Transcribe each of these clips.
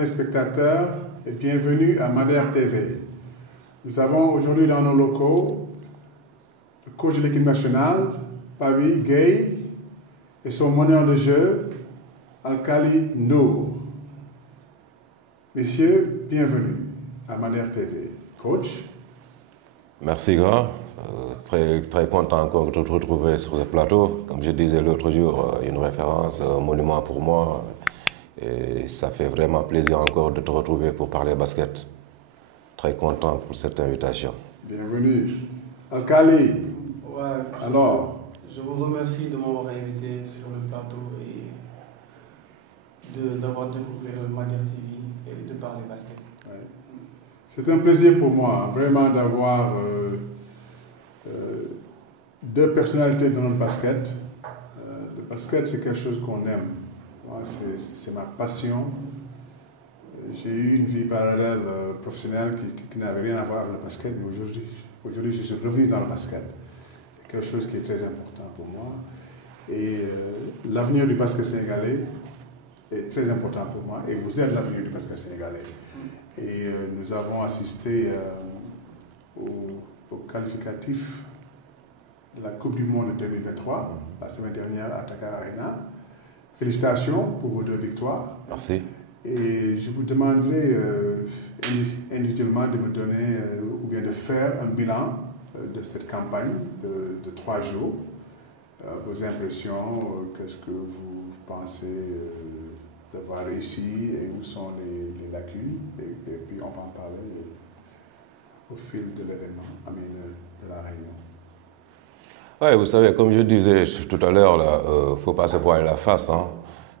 téléspectateurs et bienvenue à Madère TV. Nous avons aujourd'hui dans nos locaux le coach de l'équipe nationale, Pabi Gueye, et son meneur de jeu, Alkali Ndour. Messieurs, bienvenue à Madère TV. Coach. Merci grand. Très content encore de te retrouver sur ce plateau. Comme je disais l'autre jour, une référence, un monument pour moi. Et ça fait vraiment plaisir encore de te retrouver pour parler basket. Très content pour cette invitation. Bienvenue. Alkali. Ouais, Alors, je vous remercie de m'avoir invité sur le plateau et d'avoir découvert le Madère TV et de parler basket. Ouais. C'est un plaisir pour moi, vraiment, d'avoir deux personnalités dans le basket. Le basket, c'est quelque chose qu'on aime. Moi, c'est ma passion. J'ai eu une vie parallèle professionnelle qui n'avait rien à voir avec le basket, mais aujourd'hui, je suis revenu dans le basket. C'est quelque chose qui est très important pour moi. Et l'avenir du basket sénégalais est très important pour moi. Et vous êtes l'avenir du basket sénégalais. Et nous avons assisté au qualificatif de la Coupe du Monde 2023, la semaine dernière à Dakar Arena. Félicitations pour vos deux victoires. Merci. Et je vous demanderai individuellement de me donner ou bien de faire un bilan de cette campagne de 3 jours. Vos impressions, qu'est-ce que vous pensez d'avoir réussi et où sont les lacunes. Et puis on va en parler au fil de l'événement, de la réunion. Oui, vous savez, comme je disais tout à l'heure, il ne faut pas se voiler la face. Hein.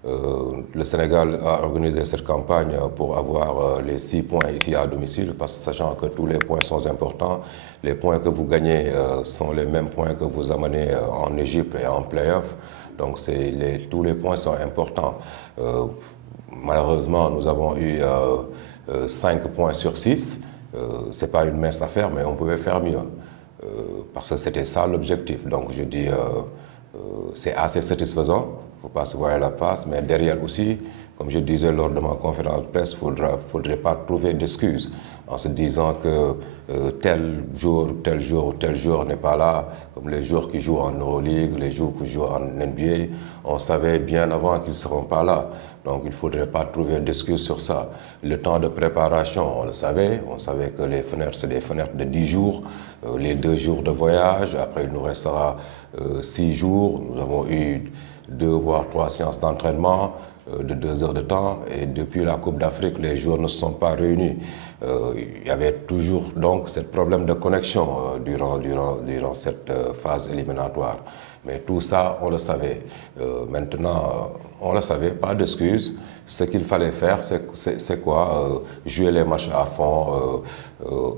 Le Sénégal a organisé cette campagne pour avoir les 6 points ici à domicile, parce que sachant que tous les points sont importants, les points que vous gagnez sont les mêmes points que vous amenez en Égypte et en play-off. Donc tous les points sont importants. Malheureusement, nous avons eu 5 points sur 6. Ce n'est pas une mince affaire, mais on pouvait faire mieux. Parce que c'était ça l'objectif. Donc je dis, c'est assez satisfaisant. Il ne faut pas se voir la face, mais derrière aussi, comme je disais lors de ma conférence de presse, il ne faudrait pas trouver d'excuses en se disant que tel jour n'est pas là, comme les joueurs qui jouent en Euroleague, les joueurs qui jouent en NBA, on savait bien avant qu'ils ne seront pas là. Donc il ne faudrait pas trouver d'excuses sur ça. Le temps de préparation, on savait que les fenêtres, c'est des fenêtres de 10 jours, les 2 jours de voyage, après il nous restera 6 jours. Nous avons eu 2 voire 3 séances d'entraînement de 2 heures de temps, et depuis la Coupe d'Afrique, les joueurs ne se sont pas réunis. Il y avait toujours donc ce problème de connexion durant cette phase éliminatoire. Mais tout ça, on le savait. Maintenant, on le savait, pas d'excuses. Ce qu'il fallait faire, c'est quoi? Jouer les matchs à fond,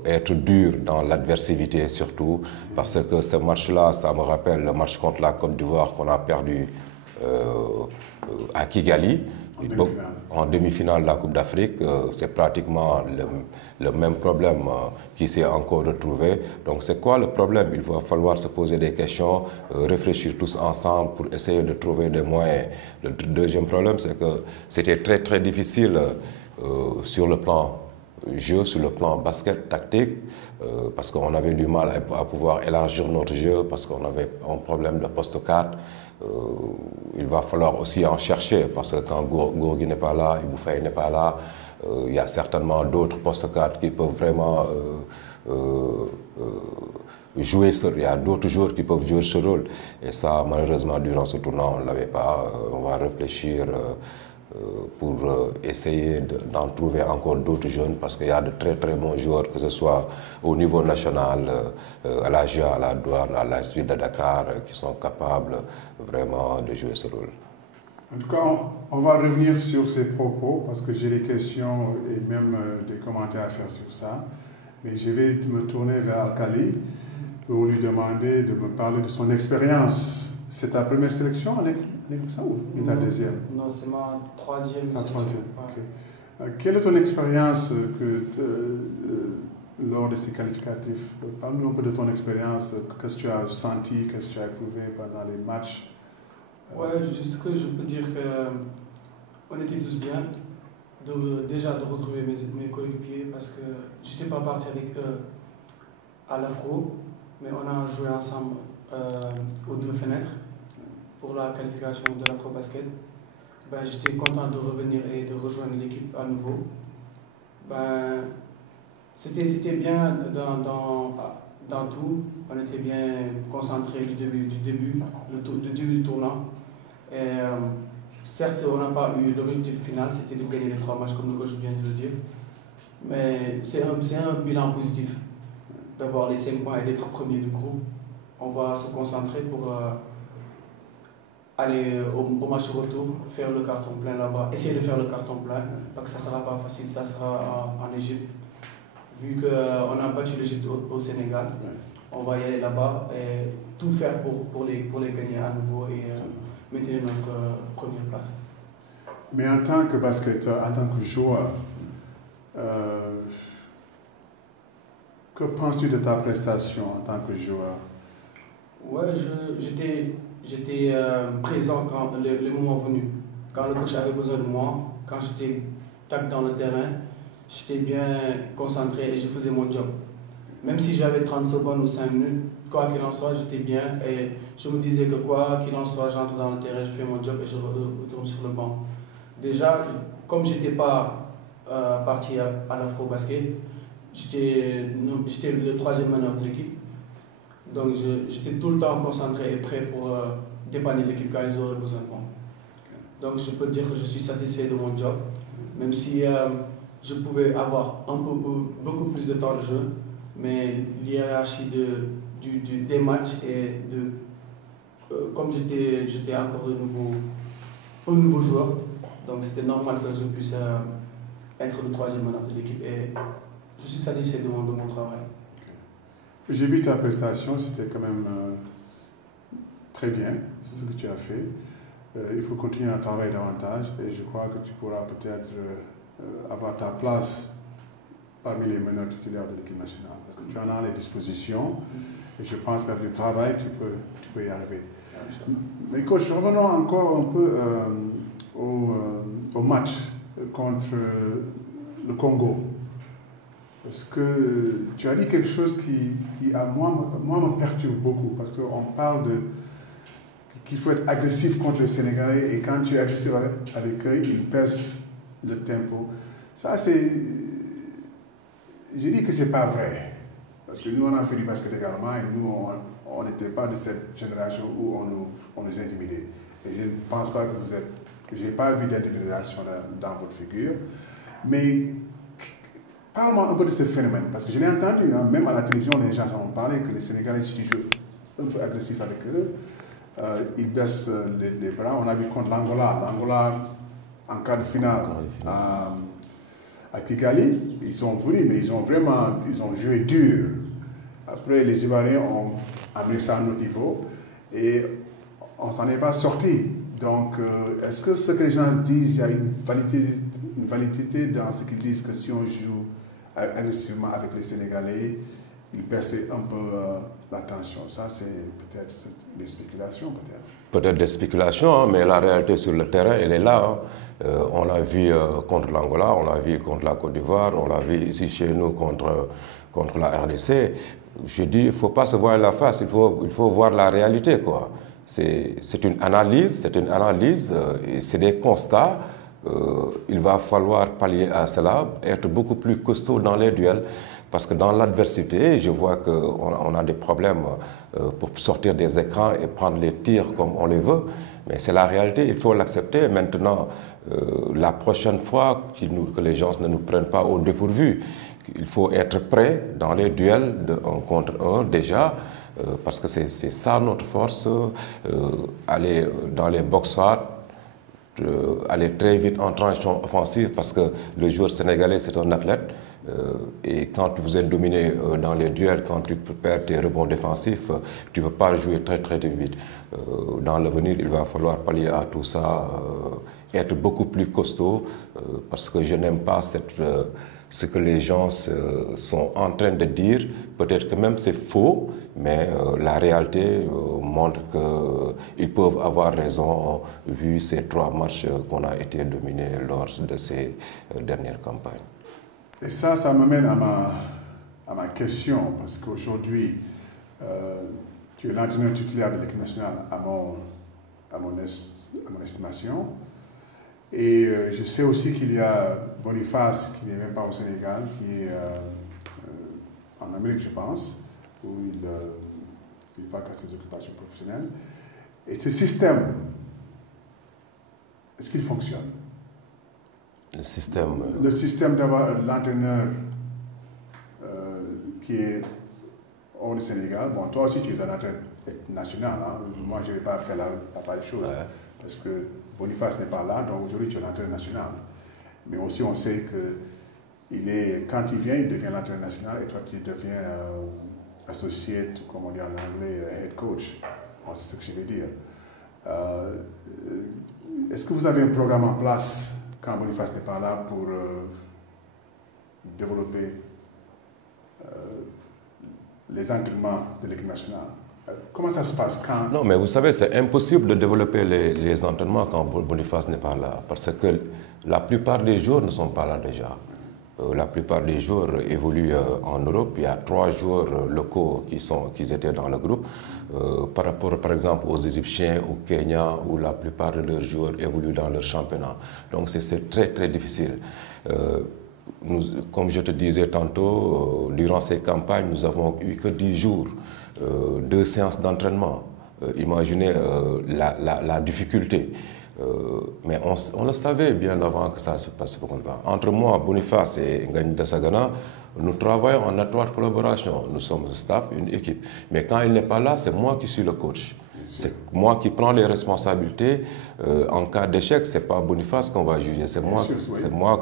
être dur dans l'adversité surtout, parce que ce match-là, ça me rappelle le match contre la Côte d'Ivoire qu'on a perdu à Kigali, en demi-finale de la Coupe d'Afrique. C'est pratiquement le même problème qui s'est encore retrouvé. Donc c'est quoi le problème? Il va falloir se poser des questions, réfléchir tous ensemble pour essayer de trouver des moyens. Le deuxième problème, c'est que c'était très difficile sur le plan jeu, sur le plan basket tactique, parce qu'on avait du mal à pouvoir élargir notre jeu, parce qu'on avait un problème de poste 4. Il va falloir aussi en chercher, parce que quand Gorgui n'est pas là, Ibou Faye n'est pas là, il y a certainement d'autres postes 4 qui peuvent vraiment jouer il y a d'autres joueurs qui peuvent jouer ce rôle. Et ça, malheureusement, durant ce tournoi, on ne l'avait pas. On va réfléchir pour essayer d'en trouver encore d'autres jeunes, parce qu'il y a de très bons joueurs, que ce soit au niveau national, à la GIA, à la douane, à l'AS Ville de Dakar, qui sont capables vraiment de jouer ce rôle. En tout cas, on va revenir sur ces propos, parce que j'ai des questions et même des commentaires à faire sur ça. Mais je vais me tourner vers Alkali pour lui demander de me parler de son expérience. C'est ta première sélection avec ça ou ta deuxième? Non, c'est ma 3e. Ta 3e, ok. Quelle est ton expérience lors de ces qualificatifs? Parle-nous un peu de ton expérience. Qu'est-ce que tu as senti, qu'est-ce que tu as éprouvé pendant les matchs? Ouais, ce que je peux dire qu'on était tous bien. déjà de retrouver mes coéquipiers parce que je n'étais pas parti avec eux à l'Afro, mais on a joué ensemble aux 2 fenêtres pour la qualification de l'Afro-Basket. J'étais content de revenir et de rejoindre l'équipe à nouveau. C'était bien dans tout, on était bien concentrés du début du tournant. Et, certes, on n'a pas eu l'objectif final, c'était de gagner les 3 matchs comme le coach vient de le dire. Mais c'est un bilan positif d'avoir les 5 points et d'être premier du groupe. On va se concentrer pour aller au match retour, faire le carton plein là-bas, essayer de faire le carton plein, parce que ça ne sera pas facile, ça sera en Égypte. Vu qu'on a battu l'Égypte au Sénégal, on va y aller là-bas et tout faire pour les gagner à nouveau et maintenir notre première place. Mais en tant que basketteur, en tant que joueur, que penses-tu de ta prestation en tant que joueur? Ouais, j'étais présent quand le moment venu. Quand le coach avait besoin de moi, quand j'étais dans le terrain, j'étais bien concentré et je faisais mon job. Même si j'avais 30 secondes ou 5 minutes, quoi qu'il en soit, j'étais bien et je me disais que quoi qu'il en soit, j'entre dans le terrain, je fais mon job et je retourne sur le banc. Déjà, comme je n'étais pas parti à l'Afro-Basket, j'étais le 3e meneur de l'équipe. Donc j'étais tout le temps concentré et prêt pour dépanner l'équipe quand ils auraient besoin de moi. Donc je peux dire que je suis satisfait de mon job, même si je pouvais avoir beaucoup plus de temps de jeu, mais l'hiérarchie des matchs et comme j'étais encore un nouveau joueur, donc c'était normal que je puisse être le 3e meneur de l'équipe et je suis satisfait de mon travail. J'ai vu ta prestation, c'était quand même très bien ce que tu as fait. Il faut continuer à travailler davantage et je crois que tu pourras peut-être avoir ta place parmi les meneurs titulaires de l'équipe nationale. Parce que tu en as les dispositions et je pense qu'avec le travail, tu peux y arriver. Mais coach, revenons encore un peu au match contre le Congo. Parce que tu as dit quelque chose qui à moi me perturbe beaucoup. Parce qu'on parle qu'il faut être agressif contre les Sénégalais et quand tu es agressif avec eux, ils baissent le tempo. Ça, c'est... J'ai dit que ce n'est pas vrai. Parce que nous, on a fait du basket également et nous, on n'était pas de cette génération où on nous intimidait. Et je ne pense pas que vous êtes... Je n'ai pas vu d'intimidation dans votre figure. Mais parle-moi un peu de ce phénomène. Parce que je l'ai entendu, hein, même à la télévision, les gens ont parlé que les Sénégalais, si tu joues un peu agressif avec eux, ils baissent les bras. On a vu contre l'Angola. L'Angola, en quart de finale, à Kigali, ils sont venus, mais ils ont joué dur. Après, les Ivoiriens ont amené ça à notre niveau et on ne s'en est pas sorti. Donc, est-ce que ce que les gens disent, il y a une validité dans ce qu'ils disent que si on joue agressivement avec les Sénégalais, ils baissent un peu la tension? Ça, c'est peut-être des spéculations, peut-être. Peut-être des spéculations, hein, mais la réalité sur le terrain, elle est là. Hein. On l'a vu contre l'Angola, on l'a vu contre la Côte d'Ivoire, on l'a vu ici chez nous contre la RDC. Je dis, il ne faut pas se voir la face, il faut voir la réalité, quoi. C'est une analyse, et c'est des constats. Il va falloir pallier à cela, être beaucoup plus costaud dans les duels, parce que dans l'adversité, je vois qu'on a des problèmes pour sortir des écrans et prendre les tirs comme on les veut, mais c'est la réalité, il faut l'accepter. Maintenant, la prochaine fois, que les gens ne nous prennent pas au dépourvu, il faut être prêt dans les duels de 1 contre 1 déjà, parce que c'est ça notre force, aller dans les box-out, aller très vite en transition offensive, parce que le joueur sénégalais c'est un athlète et quand vous êtes dominé dans les duels, quand tu perds tes rebonds défensifs, tu ne peux pas jouer très très vite. Dans l'avenir, il va falloir pallier à tout ça, être beaucoup plus costaud, parce que je n'aime pas ce que les gens sont en train de dire. Peut-être que même c'est faux, mais la réalité montre qu'ils peuvent avoir raison vu ces 3 matchs qu'on a été dominés lors de ces dernières campagnes. Et ça m'amène à ma question, parce qu'aujourd'hui, tu es l'entraîneur titulaire de l'équipe nationale à mon estimation. Et je sais aussi qu'il y a Boniface, qui n'est même pas au Sénégal, qui est en Amérique, je pense, où il va à ses occupations professionnelles. Et ce système, est-ce qu'il fonctionne? Le système d'avoir l'entraîneur qui est hors du Sénégal. Bon, toi aussi, tu es un entraîneur national. Hein? Moi, je ne vais pas faire la part des choses. Ouais. Parce que Boniface n'est pas là, donc aujourd'hui, tu es l'entraîneur national. Mais aussi, on sait que quand il vient, il devient l'entraîneur national et toi, tu deviens associé, comme on dit en anglais, head coach. Bon, c'est ce que je veux dire. Est-ce que vous avez un programme en place quand Boniface n'est pas là pour développer les entraînements de l'équipe nationale? Comment ça se passe quand... Non, mais vous savez, c'est impossible de développer les entraînements quand Boniface n'est pas là, parce que la plupart des joueurs ne sont pas là déjà. La plupart des joueurs évoluent en Europe. Il y a 3 joueurs locaux qui étaient dans le groupe. Par rapport, par exemple, aux Égyptiens, au Kenya, où la plupart de leurs joueurs évoluent dans leur championnat. Donc c'est très, très difficile. Comme je te disais tantôt, durant ces campagnes, nous n'avons eu que 10 jours, 2 séances d'entraînement. Imaginez la difficulté. Mais on le savait bien avant que ça se passe comme ça. Entre moi, Boniface et Ngagne Dassagana, nous travaillons en étroite collaboration. Nous sommes un staff, une équipe. Mais quand il n'est pas là, c'est moi qui suis le coach. C'est moi qui prends les responsabilités. En cas d'échec, ce n'est pas Boniface qu'on va juger, c'est moi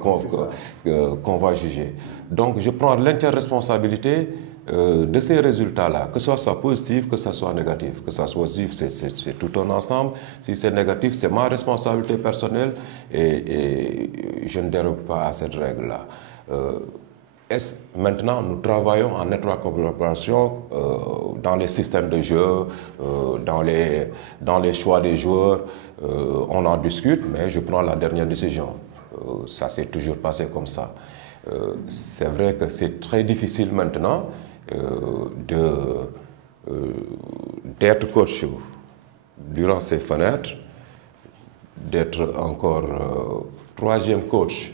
qu'on va juger. Donc je prends l'interresponsabilité de ces résultats-là, que ce soit positif, que ce soit négatif. Que ce soit positif, c'est tout un ensemble. Si c'est négatif, c'est ma responsabilité personnelle et je ne déroge pas à cette règle-là. Maintenant, nous travaillons en étroite collaboration dans les systèmes de jeu, dans les choix des joueurs. On en discute, mais je prends la dernière décision. Ça s'est toujours passé comme ça. C'est vrai que c'est très difficile maintenant d'être coach durant ces fenêtres, d'être encore 3e coach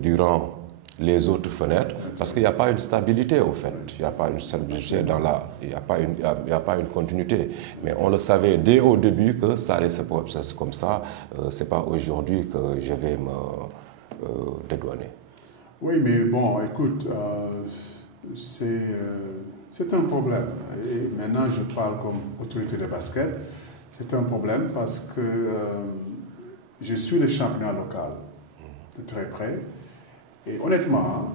durant les autres fenêtres, parce qu'il n'y a pas une stabilité au fait, il n'y a pas une stabilité il n'y a pas une continuité. Mais on le savait dès au début que ça allait se passer comme ça. C'est pas aujourd'hui que je vais me dédouaner. Oui, mais bon, écoute, c'est un problème. Et maintenant, je parle comme autorité de basket. C'est un problème parce que je suis le championnat local de très près. Et honnêtement,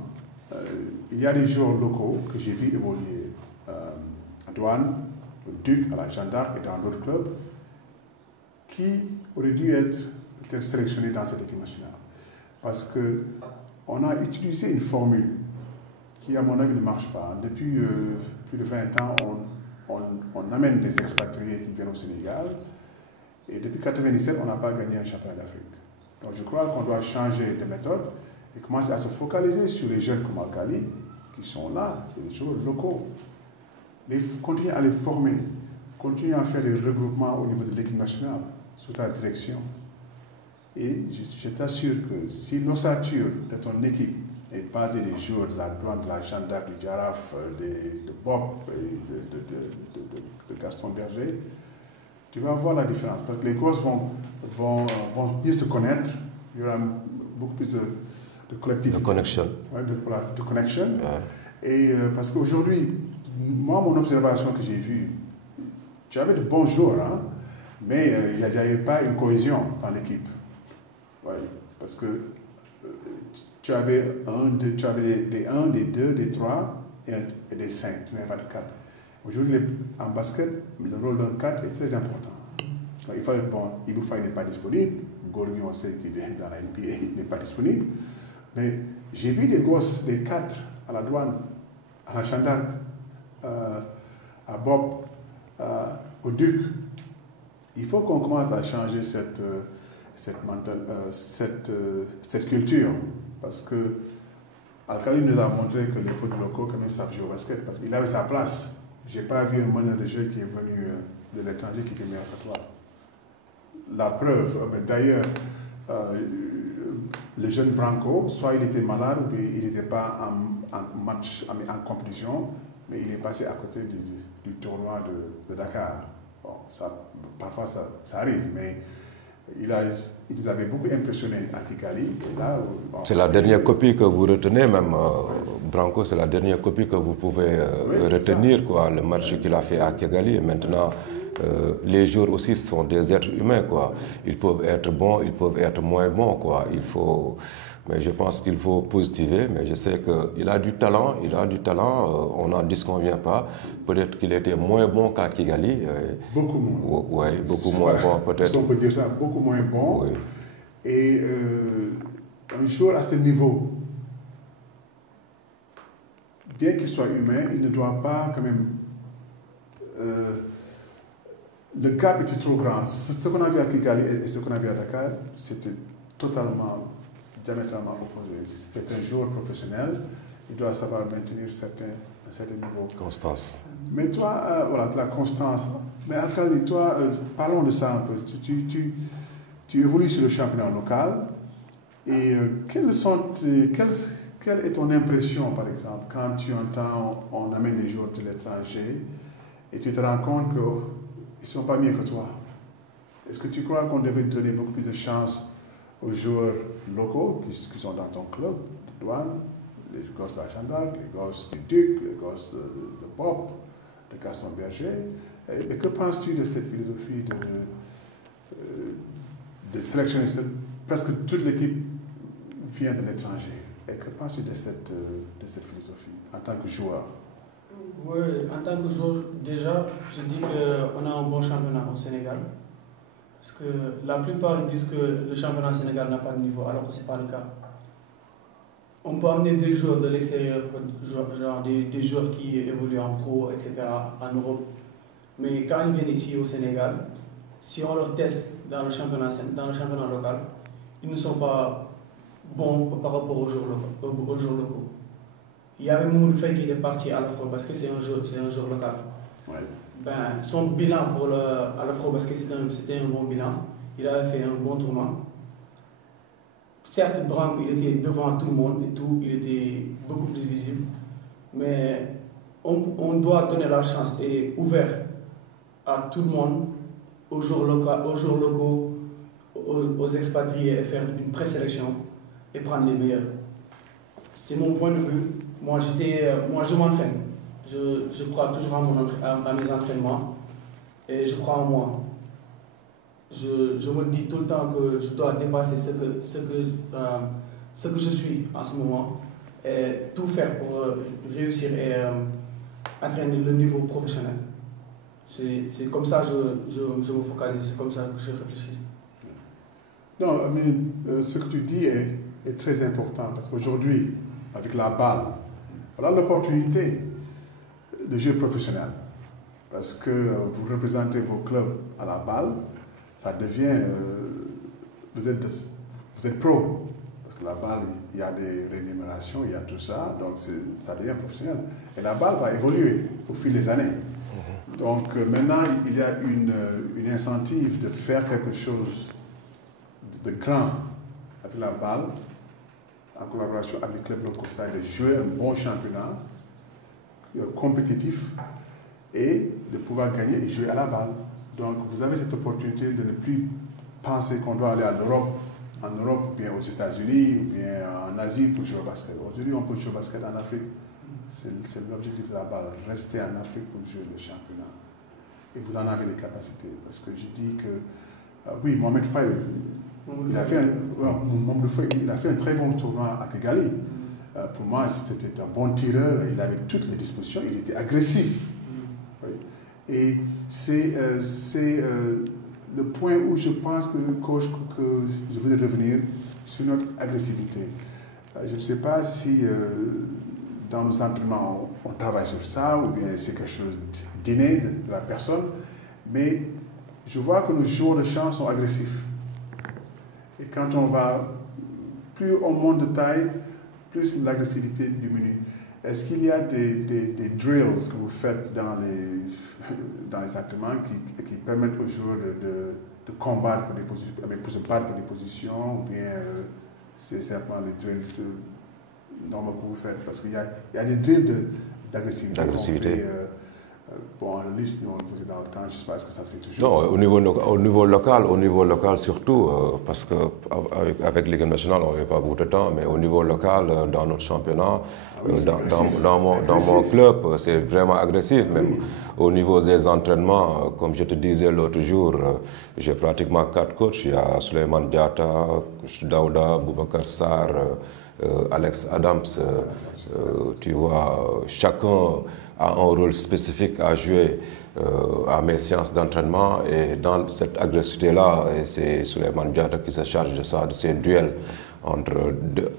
il y a des joueurs locaux que j'ai vu évoluer à Douane, au Duc, à la Jeanne d'Arc et dans d'autres clubs qui auraient dû être peut-être sélectionnés dans cette équipe nationale. Parce qu'on a utilisé une formule qui, à mon avis, ne marche pas. Depuis plus de 20 ans, on amène des expatriés qui viennent au Sénégal. Et depuis 1997, on n'a pas gagné un championnat d'Afrique. Donc je crois qu'on doit changer de méthode et commencer à se focaliser sur les jeunes comme Al-Khali, qui sont là, les joueurs locaux. Continuer à les former, continuer à faire des regroupements au niveau de l'équipe nationale, sous ta direction. Et je t'assure que si l'ossature de ton équipe est basée des joueurs de la Douane, de la Jeanne d'Arc, du Jaraf, de Bob et de Gaston Berger, tu vas voir la différence. Parce que les gosses vont mieux se connaître, il y aura beaucoup plus de collectivité. De connexion. Ouais, de connexion. Ouais. Et parce qu'aujourd'hui, moi, mon observation que j'ai vue, tu avais de bons joueurs, hein, mais il n'y avait pas une cohésion dans l'équipe. Ouais, parce que tu avais des 1, des 2, des 3 et des 5, tu n'avais pas de 4. Aujourd'hui, en basket, le rôle d'un 4 est très important. Donc, il fallait, bon, Ibou Faye n'est pas disponible, Gorgui, on sait qu'il est dans la NBA, il n'est pas disponible, mais j'ai vu des gosses, des cadres à la douane, à la Jeanne d'Arc, à Bob, au Duc. Il faut qu'on commence à changer cette culture. Parce que Al-Khali nous a montré que les potes locaux, quand même, savent jouer au basket. Parce qu'il avait sa place. Je n'ai pas vu un meneur de jeu qui est venu de l'étranger qui était meilleur que toi. La preuve, d'ailleurs, le jeune Branco, soit il était malade ou bien il n'était pas en match, en compétition, mais il est passé à côté du tournoi de Dakar. Bon, parfois ça arrive, mais ils avaient beaucoup impressionné à Kigali. Bon, c'est la dernière copie que vous retenez, même Branco, c'est la dernière copie que vous pouvez retenir, quoi, le match qu'il a fait à Kigali. Et maintenant, les joueurs aussi sont des êtres humains, quoi. Ils peuvent être bons, ils peuvent être moins bons, quoi. Mais je pense qu'il faut positiver, mais je sais qu'il a du talent, on n'en disconvient pas. Peut-être qu'il était moins bon qu'à Kigali. Beaucoup moins. Oui, beaucoup moins bon, peut-être. On peut dire ça, beaucoup moins bon. Oui. Et un joueur à ce niveau, bien qu'il soit humain, il ne doit pas quand même... le gap était trop grand. Ce qu'on a vu à Kigali et ce qu'on a vu à Dakar, c'était diamétralement opposé. C'est un joueur professionnel, il doit savoir maintenir un certain niveau. Constance. Mais toi, voilà, la constance. Mais Al-Khali, toi, parlons de ça un peu. Tu évolues sur le championnat local. Et quelle est ton impression, par exemple, quand tu entends on amène des joueurs de l'étranger et tu te rends compte qu'ils ne sont pas mieux que toi? Est-ce que tu crois qu'on devait donner beaucoup plus de chance aux joueurs locaux qui sont dans ton club de douane, les gosses de la Jeanne d'Arc, les gosses du Duc, les gosses de Bob, de Gaston-Berger? Et que penses-tu de cette philosophie de sélectionner? Presque toute l'équipe vient de l'étranger. Et que penses-tu de cette philosophie en tant que joueur? Oui, en tant que joueur, déjà, je dis qu'on a un bon championnat au Sénégal. Parce que la plupart disent que le championnat Sénégal n'a pas de niveau, alors que ce n'est pas le cas. On peut amener des joueurs de l'extérieur, genre des joueurs qui évoluent en pro, etc., en Europe. Mais quand ils viennent ici au Sénégal, si on leur teste dans le championnat local, ils ne sont pas bons par rapport aux joueurs locaux. Il y avait Moumoud Faye qui était parti à l'Afro-Basket, c'est un joueur local. Ouais. Ben, son bilan à l'Afro-Basket, c'était un bon bilan. Il avait fait un bon tournoi. Certes, Branco, il était devant tout le monde et tout, il était beaucoup plus visible. Mais on doit donner la chance et ouvert à tout le monde, aux joueurs locaux, aux expatriés, et faire une présélection et prendre les meilleurs. C'est mon point de vue. Moi, je m'entraîne. Je crois toujours à mes entraînements et je crois en moi. Je me dis tout le temps que je dois dépasser ce que je suis en ce moment et tout faire pour réussir et atteindre le niveau professionnel. C'est comme ça que je me focalise, c'est comme ça que je réfléchis. Non, mais ce que tu dis est très important parce qu'aujourd'hui, avec la balle, voilà l'opportunité de jouer professionnel. Parce que vous représentez vos clubs à la balle, ça devient... vous êtes pro. Parce que la balle, il y a des rémunérations, il y a tout ça, donc ça devient professionnel. Et la balle va évoluer au fil des années. Donc maintenant, il y a une incentive de faire quelque chose de grand avec la balle, en collaboration avec les clubs locaux, c'est-à-dire de jouer un bon championnat compétitif et de pouvoir gagner et jouer à la balle. Donc vous avez cette opportunité de ne plus penser qu'on doit aller en Europe, ou bien aux États-Unis, ou bien en Asie pour jouer au basket. Aujourd'hui, on peut jouer au basket en Afrique. C'est l'objectif de la balle, rester en Afrique pour jouer le championnat. Et vous en avez les capacités. Parce que je dis que, oui, Mohamed Faye, il a fait un très bon tournoi à Kigali. Pour moi, c'était un bon tireur, il avait toutes les dispositions, il était agressif. Oui. Et c'est le point où je pense que je voudrais revenir sur notre agressivité. Je ne sais pas si dans nos entraînements on travaille sur ça ou bien c'est quelque chose d'inné de la personne, mais je vois que nos joueurs de champ sont agressifs. Et quand on va, plus on monte de taille, plus l'agressivité diminue. Est-ce qu'il y a des drills que vous faites dans les entraînements qui permettent aux joueurs de combattre pour pour se battre pour des positions, ou bien c'est simplement les drills normaux que vous faites? Parce qu'il y a des drills d'agressivité. Bon, en liste, nous, on le faisait dans le temps, je ne sais pas, est-ce que ça se fait toujours? Non, au niveau local surtout, parce qu'avec l'équipe nationale, on n'avait pas beaucoup de temps, mais au niveau local, dans notre championnat, dans mon club, c'est vraiment agressif. Même au niveau des entraînements, comme je te disais l'autre jour, j'ai pratiquement 4 coachs. Il y a Souleymane Diatta, Daouda, Boubacar Sarr, Alex Adams. Tu vois, chacun a un rôle spécifique à jouer à mes séances d'entraînement, et dans cette agressivité-là, c'est Souleymane Diatta qui se charge de ça, de ces duels entre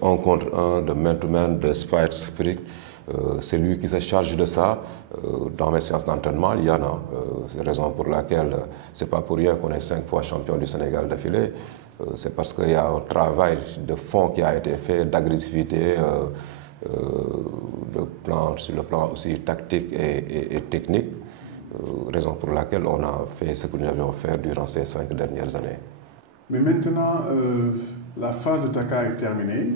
1 contre 1, de man-to-man, de fight spirit. C'est lui qui se charge de ça. Dans mes séances d'entraînement, il y en a. C'est la raison pour laquelle, c'est pas pour rien qu'on est 5 fois champion du Sénégal d'affilée. C'est parce qu'il y a un travail de fond qui a été fait, d'agressivité, sur le plan aussi tactique et technique, raison pour laquelle on a fait ce que nous avions fait durant ces 5 dernières années. Mais maintenant, la phase de Dakar est terminée.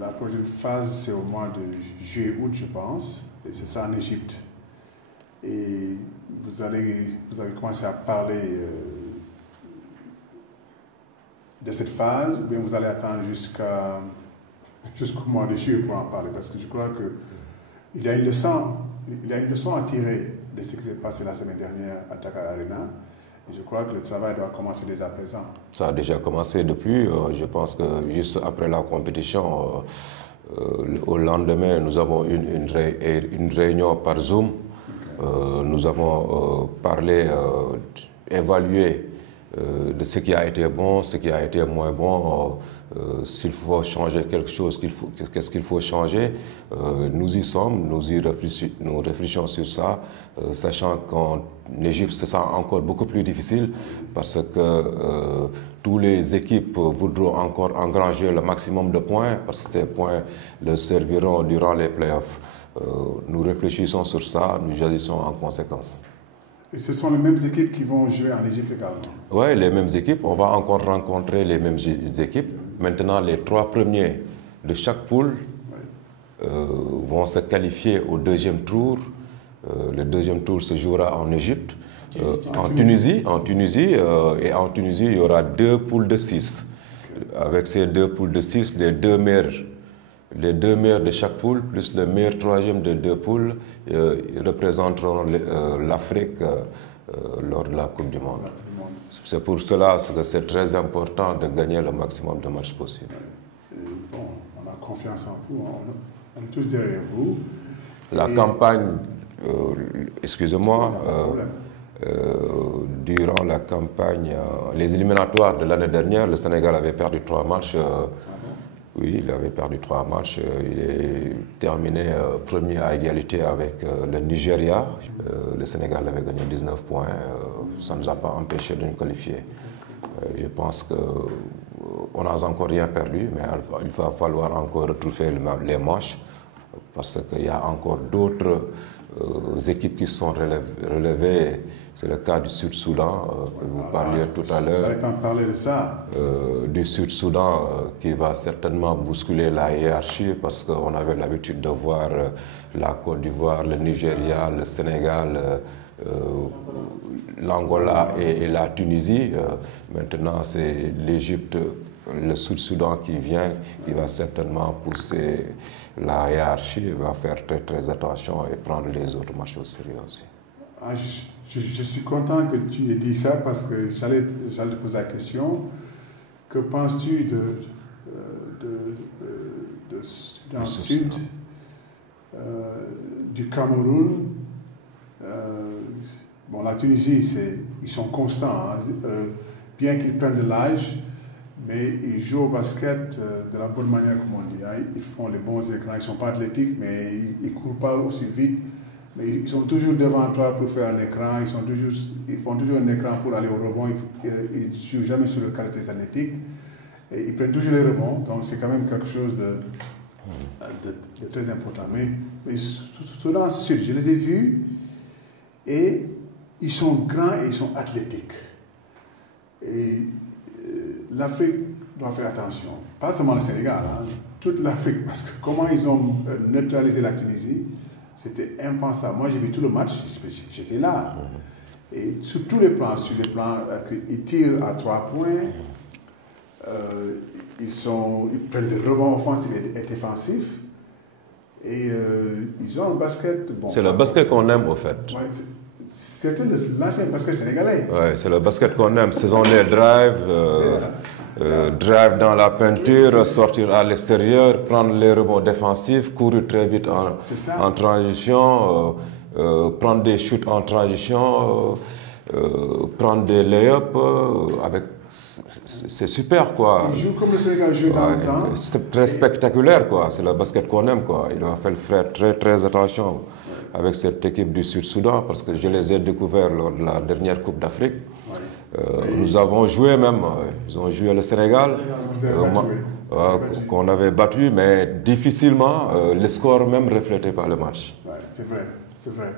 La prochaine phase, c'est au mois de juillet-août, je pense, et ce sera en Égypte. Et vous avez commencé à parler de cette phase, ou bien vous allez attendre jusqu'au mois de juillet pour en parler, parce que je crois qu'il y a une leçon à tirer de ce qui s'est passé la semaine dernière à Dakar Arena. Et je crois que le travail doit commencer dès à présent. Ça a déjà commencé depuis. Je pense que juste après la compétition, au lendemain, nous avons une réunion par Zoom. Okay. Nous avons parlé, évalué de ce qui a été bon, ce qui a été moins bon, s'il faut changer quelque chose, qu'est-ce qu'il faut changer. Nous y sommes, nous réfléchissons sur ça, sachant qu'en Égypte, c'est ça encore beaucoup plus difficile, parce que toutes les équipes voudront encore engranger le maximum de points, parce que ces points leur serviront durant les playoffs. Nous réfléchissons sur ça, nous agissons en conséquence. Et ce sont les mêmes équipes qui vont jouer en Égypte également? Oui, les mêmes équipes. On va encore rencontrer les mêmes équipes. Maintenant, les 3 premiers de chaque poule vont se qualifier au 2e tour. Le 2e tour se jouera en Égypte, en Tunisie. Et en Tunisie, il y aura 2 poules de 6. Avec ces 2 poules de 6, les deux meilleurs de chaque poule, plus le meilleur 3e de 2 poules, représenteront l'Afrique lors de la Coupe du Monde. C'est pour cela que c'est très important de gagner le maximum de matchs possible. Bon, on a confiance en vous, on est tous derrière vous. La campagne, excusez-moi, durant la campagne, les éliminatoires de l'année dernière, le Sénégal avait perdu 3 matchs. Oui, il avait perdu 3 matchs. Il est terminé premier à égalité avec le Nigeria. Le Sénégal avait gagné 19 points. Ça ne nous a pas empêché de nous qualifier. Je pense qu'on n'a encore rien perdu, mais il va falloir encore retrouver les manches, parce qu'il y a encore d'autres équipes qui sont relevées. C'est le cas du Sud-Soudan que vous parliez tout à l'heure. Vous allez en parler de ça. Du Sud-Soudan qui va certainement bousculer la hiérarchie, parce qu'on avait l'habitude de voir la Côte d'Ivoire, le Nigeria, le Sénégal, l'Angola et la Tunisie. Maintenant, c'est l'Égypte, le Sud-Soudan qui vient, qui va certainement pousser la hiérarchie. Il va faire très très attention et prendre les autres matchs au sérieux aussi. Je suis content que tu aies dit ça, parce que j'allais te poser la question. Que penses-tu dans le sud, du Cameroun? Bon, la Tunisie, ils sont constants, hein, bien qu'ils prennent de l'âge, mais ils jouent au basket de la bonne manière, comme on dit. Hein. Ils font les bons écrans, ils ne sont pas athlétiques, mais ils ne courent pas aussi vite. Mais ils sont toujours devant toi pour faire un écran, ils font toujours un écran pour aller au rebond, ils ne jouent jamais sur les qualités athlétiques. Et ils prennent toujours les rebonds, donc c'est quand même quelque chose de très important. Mais Soudan Sud, je les ai vus, et ils sont grands et ils sont athlétiques. Et l'Afrique doit faire attention, pas seulement le Sénégal, hein, toute l'Afrique, parce que comment ils ont neutralisé la Tunisie, c'était impensable. Moi, j'ai vu tout le match, j'étais là. Et sur tous les plans, ils tirent à 3 points, ils prennent des rebonds offensifs et défensifs, et ils ont un basket bon. C'est le basket qu'on aime, au fait. Ouais, c'était l'ancien basket sénégalais. Ouais, c'est le basket qu'on aime. Ce sont les drives, drive dans la peinture, sortir à l'extérieur, prendre les rebonds défensifs, courir très vite en transition, prendre des shoots en transition, prendre des layups avec. C'est super, quoi. Ils jouent comme le Sénégal joue dans le temps. C'est très spectaculaire, quoi. C'est le basket qu'on aime, quoi. Il doit faire très, très attention avec cette équipe du Sud-Soudan, parce que je les ai découverts lors de la dernière Coupe d'Afrique. Nous avons joué même, ils ont joué le Sénégal, qu'on avait battu, mais difficilement, le score même ne reflétait pas le match. Ouais, c'est vrai, c'est vrai.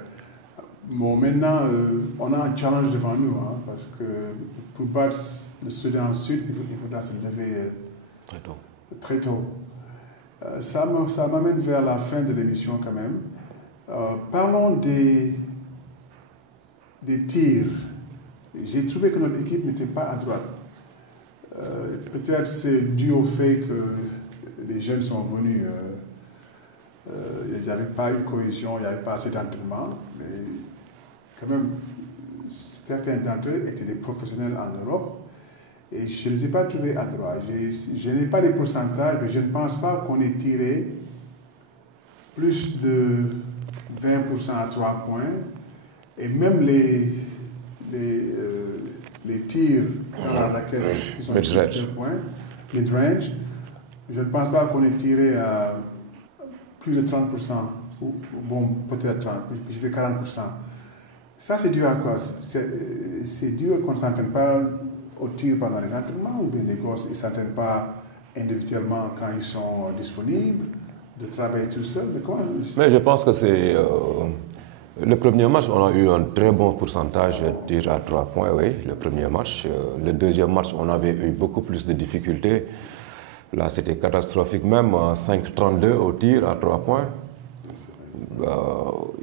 Bon, maintenant, on a un challenge devant nous, hein, parce que pour battre le Soudan Sud, il faudra se lever très tôt. Ça m'amène vers la fin de l'émission quand même. Parlons des tirs. J'ai trouvé que notre équipe n'était pas à droite. Peut-être c'est dû au fait que les jeunes sont venus. Il n'y avait pas une cohésion, il n'y avait pas assez d'entraînement. Mais quand même, certains d'entre eux étaient des professionnels en Europe. Et je ne les ai pas trouvés à droite. Je n'ai pas les pourcentages, mais je ne pense pas qu'on ait tiré plus de 20% à 3 points. Et même les tirs dans la raquette qui sont à 2 points, mid-range, je ne pense pas qu'on ait tiré à plus de 30%, ou bon, peut-être 30%, plus de 40%. Ça, c'est dû à quoi? C'est dû qu'on ne s'entraîne pas au tir pendant les entraînements, ou bien les gosses ne s'entraînent pas individuellement quand ils sont disponibles, de travailler tout seul. Mais je pense que c'est... le premier match, on a eu un très bon pourcentage de tirs à 3 points, oui, le premier match. Le deuxième match, on avait eu beaucoup plus de difficultés. Là, c'était catastrophique même, 5-32 au tir à 3 points.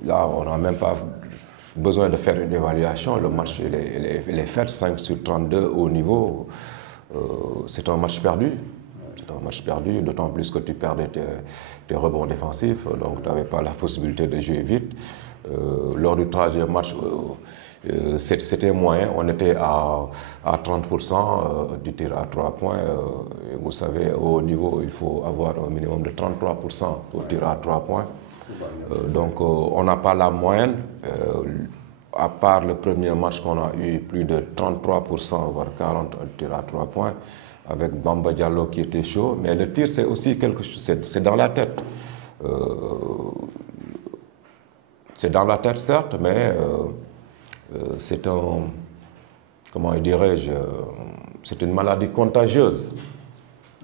Là, on n'a même pas besoin de faire une évaluation. Le match, il est fait, 5 sur 32 au niveau. C'est un match perdu. C'est un match perdu, d'autant plus que tu perdais tes rebonds défensifs, donc tu n'avais pas la possibilité de jouer vite. Lors du troisième match, c'était moyen, on était à 30% du tir à 3 points. Vous savez, au niveau, il faut avoir un minimum de 33% au tir à 3 points. Donc on n'a pas la moyenne, à part le premier match qu'on a eu plus de 33%, voire 40% au tir à 3 points, avec Bamba Diallo qui était chaud. Mais le tir, c'est aussi quelque chose, c'est dans la tête. C'est dans la tête, certes, mais c'est un, comment dirais-je, c'est une maladie contagieuse.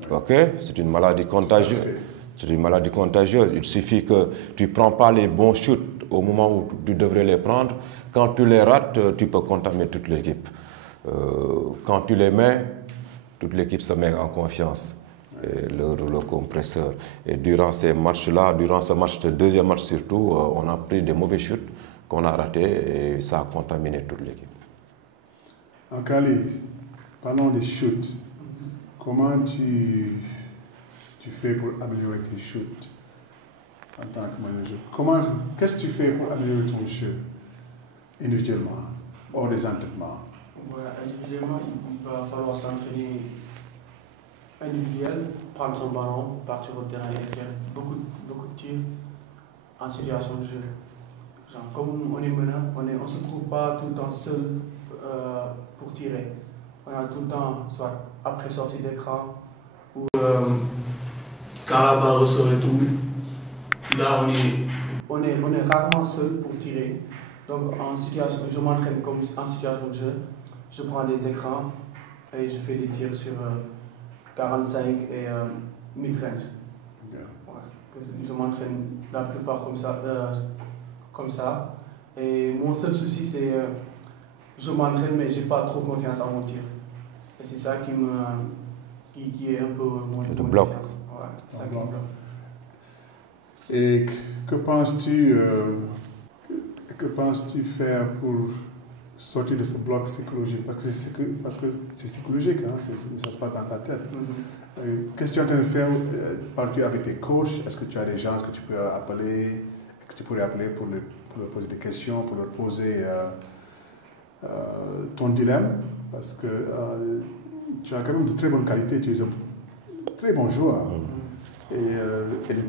Ok? C'est une maladie contagieuse. C'est une maladie contagieuse. Il suffit que tu ne prends pas les bons shoots au moment où tu devrais les prendre. Quand tu les rates, tu peux contaminer toute l'équipe. Quand tu les mets, toute l'équipe se met en confiance. Le compresseur. Et durant ces matchs-là, durant ce match, le deuxième match surtout, on a pris des mauvais shoots qu'on a ratés et ça a contaminé toute l'équipe. Ankali, parlons des shoots. Comment tu fais pour améliorer tes shoots en tant que manager? Qu'est-ce que tu fais pour améliorer ton jeu individuellement, hors des entraînements? Ouais, individuellement, il va falloir s'entraîner individuel, prendre son ballon, partir au terrain et faire beaucoup de tirs en situation de jeu. Genre, comme on est menant, on ne se trouve pas tout le temps seul pour tirer. On a tout le temps, soit après sortie d'écran, ou quand la balle ressort et tout. Là, on est rarement seul pour tirer. Donc, je m'entraîne comme en situation de jeu. Je prends des écrans et je fais des tirs sur 45 et mid-range. Ouais. Je m'entraîne la plupart comme ça. Et mon seul souci, c'est je m'entraîne, mais je n'ai pas trop confiance en mon tir. Et c'est ça qui est un peu mon bloc. Ouais, c'est ça qui me bloque. Et que penses-tu faire pour sortir de ce bloc psychologique? Parce que c'est psychologique, hein? Ça se passe dans ta tête. Qu'est-ce que tu es en train de faire? Parles-tu avec tes coachs? Est-ce que tu as des gens que tu peux appeler, que tu pourrais appeler pour leur poser des questions, pour leur poser ton dilemme? Parce que tu as quand même de très bonnes qualités, tu es un très bon joueur. Et le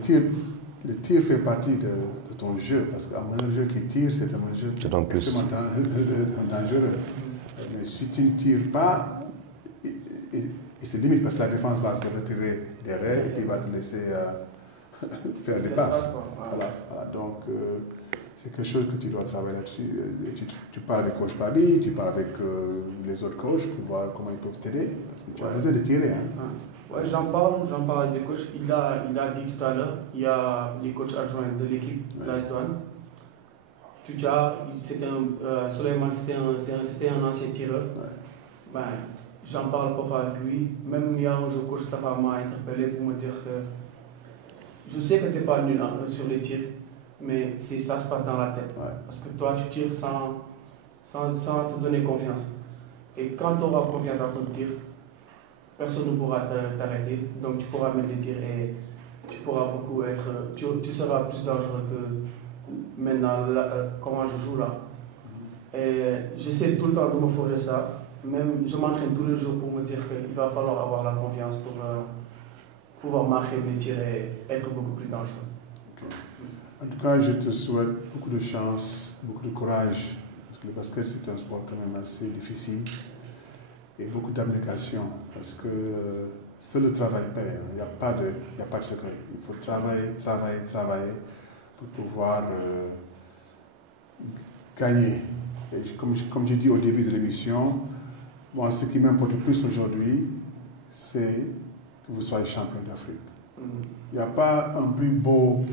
tir fait partie de ton jeu, parce qu'un manager qui tire, c'est un manager extrêmement dangereux. Mais si tu ne tires pas, il se limite, parce que la défense va se retirer derrière et puis va te laisser faire des passes. Voilà. Donc, c'est quelque chose que tu dois travailler là-dessus. Tu parles avec coach Pabi, tu parles avec les autres coachs pour voir comment ils peuvent t'aider, parce que tu as besoin de tirer. Hein. Ouais, j'en parle avec des coachs. Il a dit tout à l'heure, il y a les coachs adjoints de l'équipe, l'AS Douanes. Soleiman, c'était un ancien tireur. Ouais. Ben, j'en parle parfois avec lui. Même il y a un jour, coach Tafa m'a interpellé pour me dire que je sais que tu n'es pas nul sur les tirs, mais ça se passe dans la tête. Ouais. Parce que toi, tu tires sans te donner confiance. Et quand tu auras confiance dans ton tir, personne ne pourra t'arrêter, donc tu pourras mettre les tirs et tu pourras beaucoup tu seras plus dangereux que maintenant, comment je joue là. Et j'essaie tout le temps de me forger ça, même je m'entraîne tous les jours pour me dire qu'il va falloir avoir la confiance pour pouvoir marquer mes tirs et être beaucoup plus dangereux. Okay. En tout cas, je te souhaite beaucoup de chance, beaucoup de courage, parce que le basket c'est un sport quand même assez difficile. Et beaucoup d'abnégation, parce que seul le travail paye, il n'y a pas de secret. Il faut travailler pour pouvoir gagner. Et comme j'ai dit au début de l'émission, moi, ce qui m'importe le plus aujourd'hui, c'est que vous soyez champion d'Afrique. Il n'y a pas un plus beau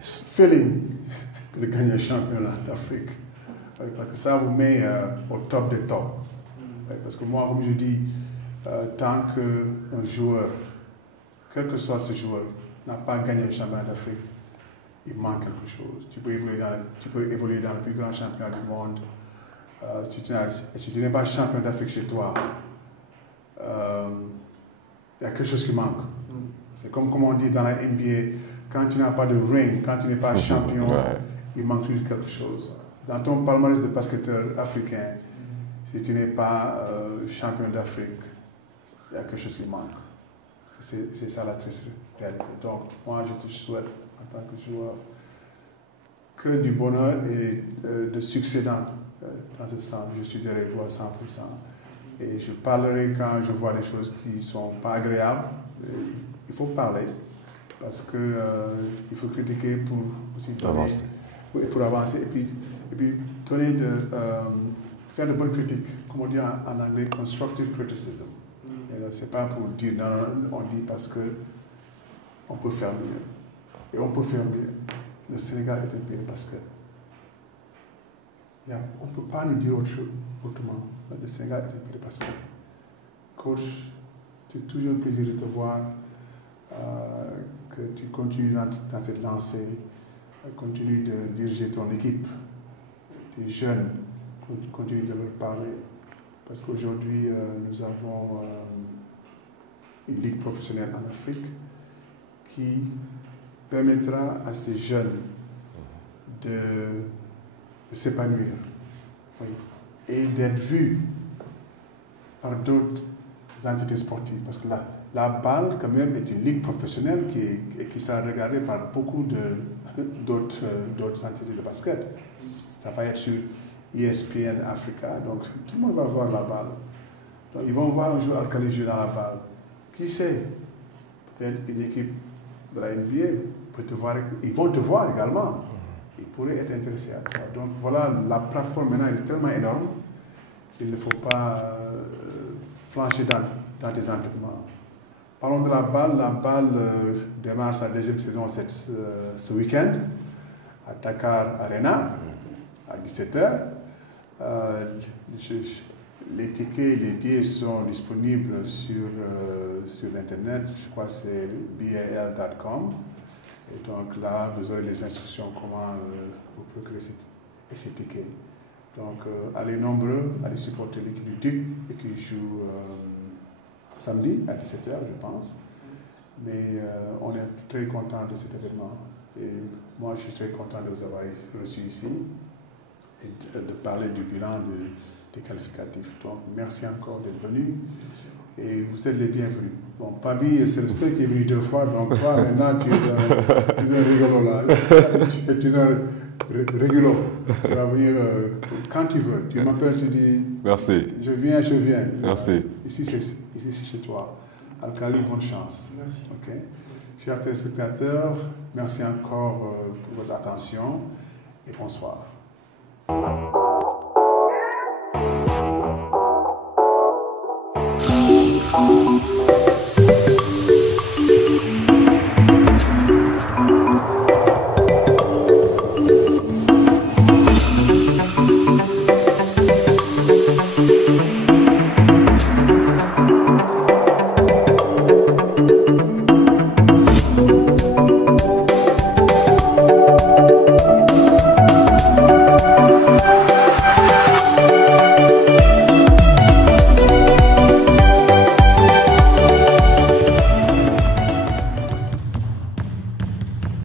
feeling que de gagner un championnat d'Afrique. Parce que ça vous met au top des tops. Parce que moi, comme je dis, tant qu'un joueur, quel que soit ce joueur, n'a pas gagné le championnat d'Afrique, il manque quelque chose. Tu peux évoluer dans le plus grand championnat du monde. Si tu n'es pas champion d'Afrique chez toi, il y a quelque chose qui manque. C'est comme on dit dans la NBA, quand tu n'as pas de ring, quand tu n'es pas champion, il manque toujours quelque chose. Dans ton palmarès de basketteur africain, si tu n'es pas champion d'Afrique, il y a quelque chose qui manque. C'est ça la triste réalité. Donc, moi, je te souhaite, en tant que joueur, que du bonheur et de succès dans ce sens. Je studierai vous à 100%. Et je parlerai quand je vois des choses qui ne sont pas agréables. Il faut parler, parce qu'il faut critiquer pour aussi donner, avancer. Pour avancer. Et puis donner faire de bonnes critiques, comme on dit en anglais, constructive criticism. Ce n'est pas pour dire non, on dit parce qu'on peut faire mieux. Et on peut faire mieux. Le Sénégal est un pays de basket. On ne peut pas nous dire autre chose autrement. Le Sénégal est un pays de basket. Coach, c'est toujours un plaisir de te voir, que tu continues dans cette lancée, continue de diriger ton équipe, tes jeunes. Continue de leur parler, parce qu'aujourd'hui nous avons une ligue professionnelle en Afrique qui permettra à ces jeunes de s'épanouir et d'être vus par d'autres entités sportives, parce que la balle quand même est une ligue professionnelle qui sera regardée par beaucoup d'autres entités de basket. Ça va être sur ESPN Africa. Donc tout le monde va voir la balle. Donc ils vont voir un joueur Al-Khali jouer dans la balle. Qui sait? Peut-être une équipe de la NBA peut te voir. Ils vont te voir également. Ils pourraient être intéressés à toi. Donc voilà, la plateforme maintenant est tellement énorme qu'il ne faut pas flancher dans tes entraînements. Parlons de la balle démarre sa deuxième saison ce week-end à Dakar Arena à 17h. Les tickets, les billets sont disponibles sur Internet, je crois que c'est bal.com. Et donc là, vous aurez les instructions comment vous procurer ces tickets. Donc allez nombreux, allez supporter l'équipe du TIC et qui joue samedi à 17h, je pense. Mais on est très content de cet événement. Et moi, je suis très content de vous avoir reçu ici et de parler du bilan des qualificatifs. Donc, merci encore d'être venu. Et vous êtes les bienvenus. Bon, Pabi, c'est le seul qui est venu 2 fois, donc toi, maintenant, tu es un rigolo là. Tu es un rigolo. Tu vas venir quand tu veux. Tu m'appelles, tu dis... Merci. Je viens. Merci. Ici, c'est chez toi. Al-Khali, bonne chance. Merci. Okay. Chers téléspectateurs, merci encore pour votre attention et bonsoir. Thank you.